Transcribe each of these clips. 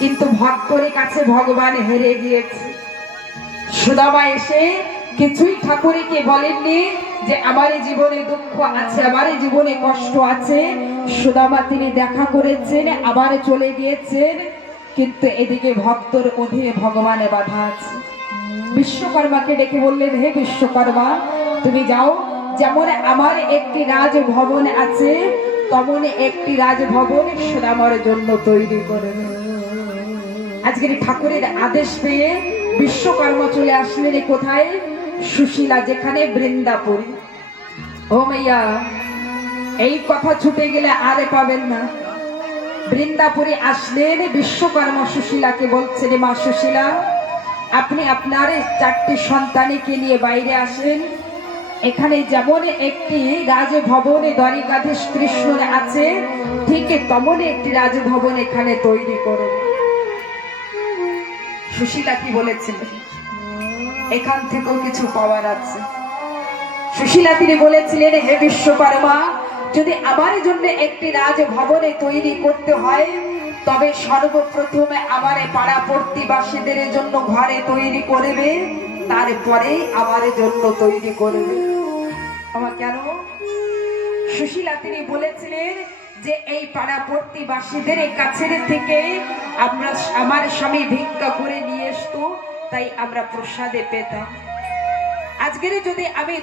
কিন্তু ভক্তের কাছে ভগবান হেরে গিয়েছে। সুদামা এসে কিছুই ঠাকুরকে বলেননি যে আমার জীবনে দুঃখ আছে, আমার জীবনে কষ্ট আছে। সুদামা তিনি দেখা করেছেন, আবার চলে গিয়েছেন, কিন্তু এদিকে ভক্তর অধীনে ভগবানে বাধা আছে। বিশ্বকর্মাকে ডেকে বললেন, হে বিশ্বকর্মা, তুমি যাও, যেমন আমার একটি রাজভবন আছে তেমন একটি রাজভবন সুদামার জন্য তৈরি করে। আজকের ঠাকুরের আদেশ পেয়ে বিশ্বকর্মা চলে আসলেন কোথায়? সুশীলা, যেখানে বৃন্দাপুরী। ও মাইয়া, এই কথা ছুটে গেলে আরে পাবেন না। বৃন্দাপুরে আসলেন বিশ্বকর্মা, সুশীলাকে বলছেন, মা সুশীলা, আপনি আপনার 4টি সন্তানকে নিয়ে বাইরে আসেন। এখানে যেমন একটি রাজভবন দ্বারিকাধীশ কৃষ্ণের আছে, ঠিক তেমন একটি রাজভবন এখানে তৈরি করুন। সুশীলা কি বলেছিলেন? এখান থেকেও কিছু পাওয়ার আছে। সুশীলা তিনি বলেছিলেন, হে বিশ্বকর্মা, যদি আমার জন্য একটি রাজভবনে তৈরি করতে হয় তবে সর্বপ্রথমে আমার পাড়া প্রতিবাসীদের জন্য ঘরে তৈরি করবে, তারপরে আমার জন্য তৈরি করবে। আমার কেন? সুশীলা তিনি বলেছিলেন যে এই পাড়া প্রতিবাসীদের কাছের থেকে আমার স্বামী ভিক্ষা করে নিয়ে আসতো, তাই আমরা প্রসাদে পেতাম। আজকের যদি আমি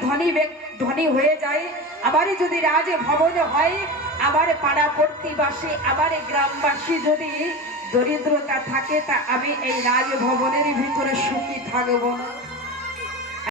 ধনী হয়ে যাই, আমার যদি রাজভবন হয়, আমার পাড়া প্রতিবাসী, আমার গ্রামবাসী যদি দরিদ্রতা থাকে, তা আমি এই রাজভবনের ভিতরে সুখী থাকবো না।